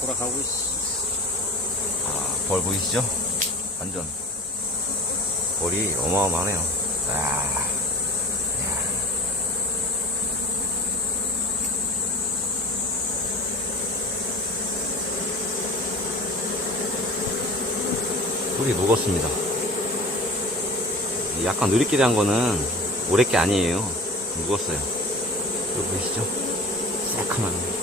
돌아가고 있어. 벌 보이시죠? 완전 벌이 어마어마하네요. 아, 꿀이 무겁습니다. 약간 누리끼리 한 거는 오래게 아니에요. 무겁어요. 이거 보이시죠? 새카만